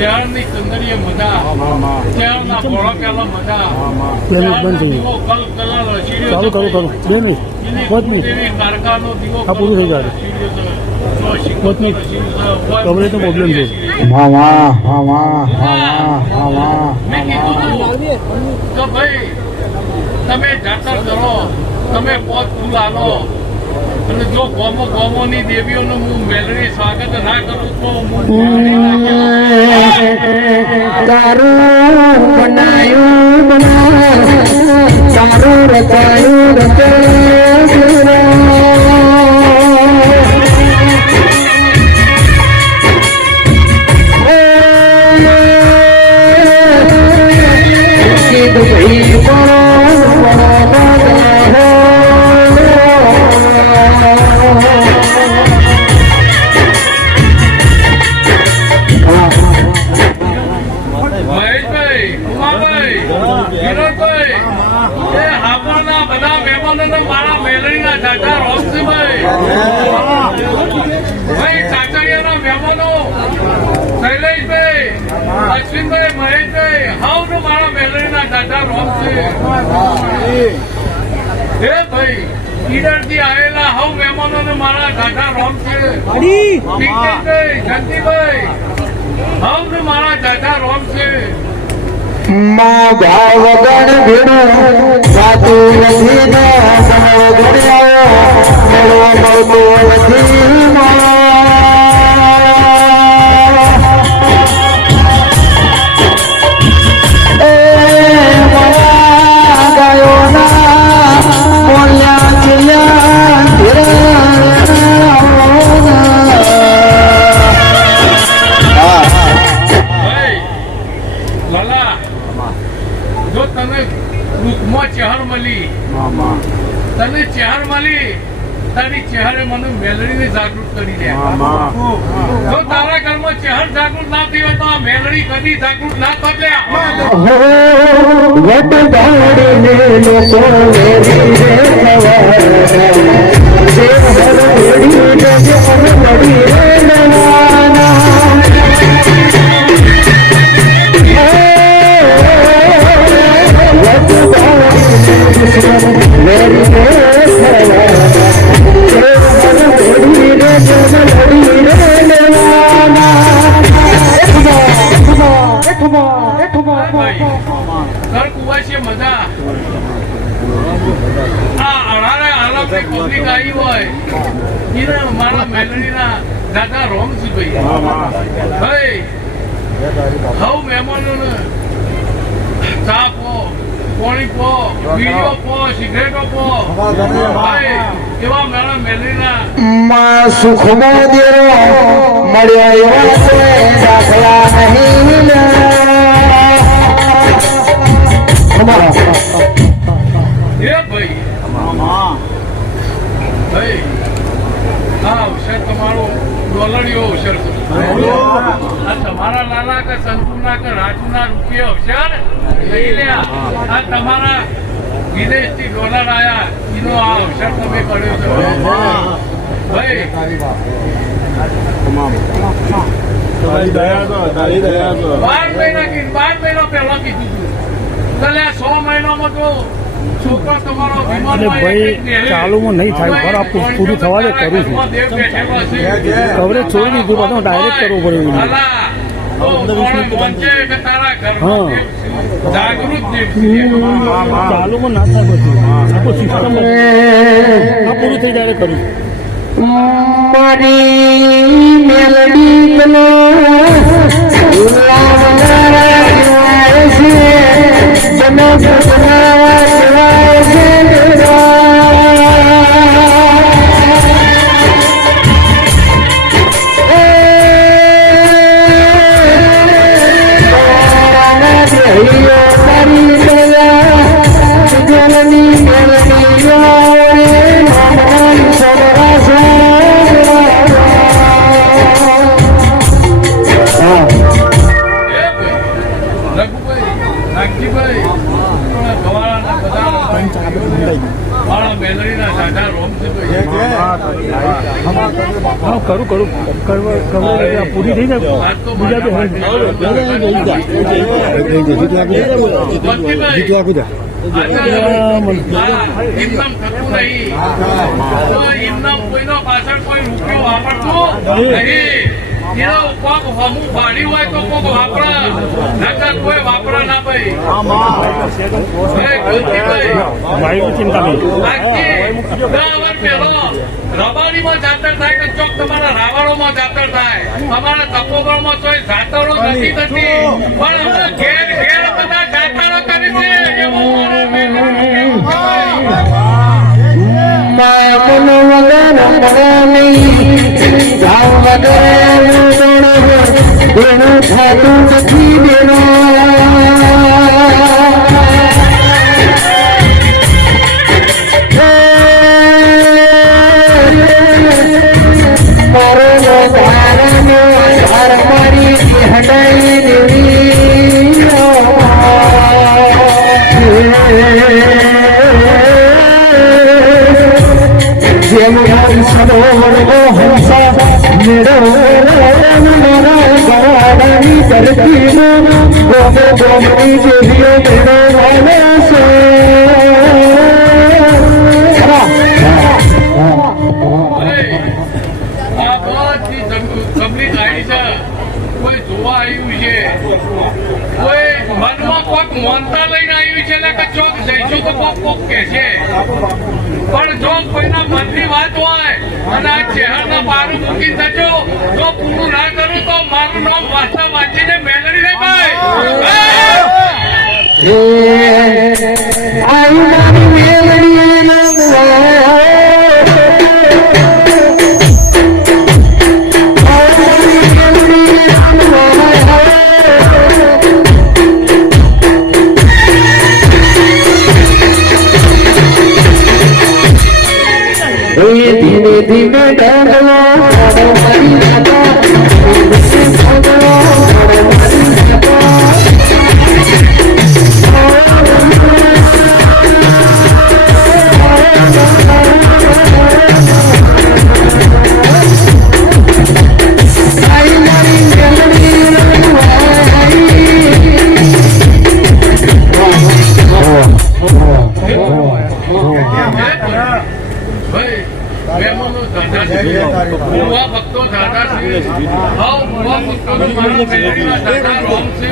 ચહેરની સુંદરીય મજા, ચહેરના ભોળકેલા મજા, કારખાનો દીવો પૂરું થઈ જાય પ્રોબ્લેમ છે. મેં કીધું કે ભાઈ તમે જાતર કરો, તમે પોત ફૂલ આલો અને જો ગોમોની દેવીઓનું હું મેળવી સ્વાગત ના કરું તો તારું બનાયું તારું રચાયું મારા મેલડીના ચાચા રોમસીભાઈ, ચાચડિયાના મહેમાનો શૈલેષભાઈ, અશ્વિનભાઈ, મહેશભાઈ, હાવનું મારા મેલડીના ચાચા રોમસી. હે ભાઈ ઈડરથી આવેલા હવ મહેમાનોને મારા ચાચા રોમસી. પિંકેશભાઈ, જંતીભાઈ, હવનું મારા ચાચા રોમસી. ભાવ ગણ ભીડું સાતું નથી મળતું નથી જો તને દુઃખમાં ચહેર મળી, તને ચહેર મળી, તારી ચહેરે મને મેલડીને જાગૃત કરી દે. જો તારા ઘરમાં ચહેર જાગૃત ના થઈ હોય તો આ મેલડી કદી જાગૃત ના થશે. મજા આ અઢારે આલમની પબ્લિક આવી હોય એને મારા મેલડીના દાદા રોમસીભાઈ ભાઈ હવ મહેમાનોને ચા પો, પાણી પો, બીડીઓ પો, સિગરેટો પો, એવા મારા મેલડીના સુખમાં દેરો મળ્યા એવા છે દાખલા નહીં. ભાઈ આ અવસર તમારો ડોલરીઓ અવસર છે. આ તમારા લાલા કે સંતુના કે રાજુના રૂપિયા અવસર લઈ લ્યા. આ તમારા વિદેશથી ડોલર આયા એનો આ અવસર તમે કર્યો છે ભાઈ. 12 મહિના પહેલા કીધું હતું. 100 મહિનામાં તો ચાલુમાં નહીં થાય પર આ પૂરું થવા દે કરું છું. કવરેજ છોડી દીધું પાછું ડાયરેક્ટ કરવું પડે. ચાલુમાં ના થાય બધું આખું સિસ્ટમ આ પૂરું થઈ જાય કરું. મારી મેલડી કરું પૂરી થઈ જાય વાત તો બીજા તો ઇન્કમ થતું નહીં ઇન્કમ કોઈનો પાછળ કોઈ રૂપિયો વાપરતો નહીં એનો કોક હમું ભાડી હોય તો કોક વાપરા નકર કોઈ વાપરા ના ભાઈ ચિંતા નહીં બાકી 10 વર્ષ પહેલો રબારીમાં જાતર થાય કે ચોક તમારા રાવણોમાં જાતર થાય અમારા તપોગણમાં તો જાતરો નથી થતી પણ અમે ઘેર ઘેર બધા જાતરો કરી છે એવું મારે મેં માયકનો વગર મળે નહીં જાવ વગર એનું થતું નથી બેનો મારો ધારનો ધાર મારી હટાઈ દેવી જેમ સરોવર હંસા મેળો ગરાડાની ધરતીમાં ગોમો ગોમની જેવીઓ મેળો પબ્લિક આવી છે કોઈ જોવા આવ્યું છે કોઈ મનમાં કોઈક મોનતા લઈને આવ્યું છે એટલે કે ચોક જઈશું તો કોક કોક કે છે પણ જો કોઈના મનની વાત હોય અને આ શહેરના બારું મૂકી જજો તો પૂરું ના કરું તો મારું નામ વાંચતા વાંચીને મેળવી લે ભાઈ ધીમે ધીમે ડગલો મારી પૂર્વા ભક્તો દાદા છે ભક્તો મારા દાદા રોમ છે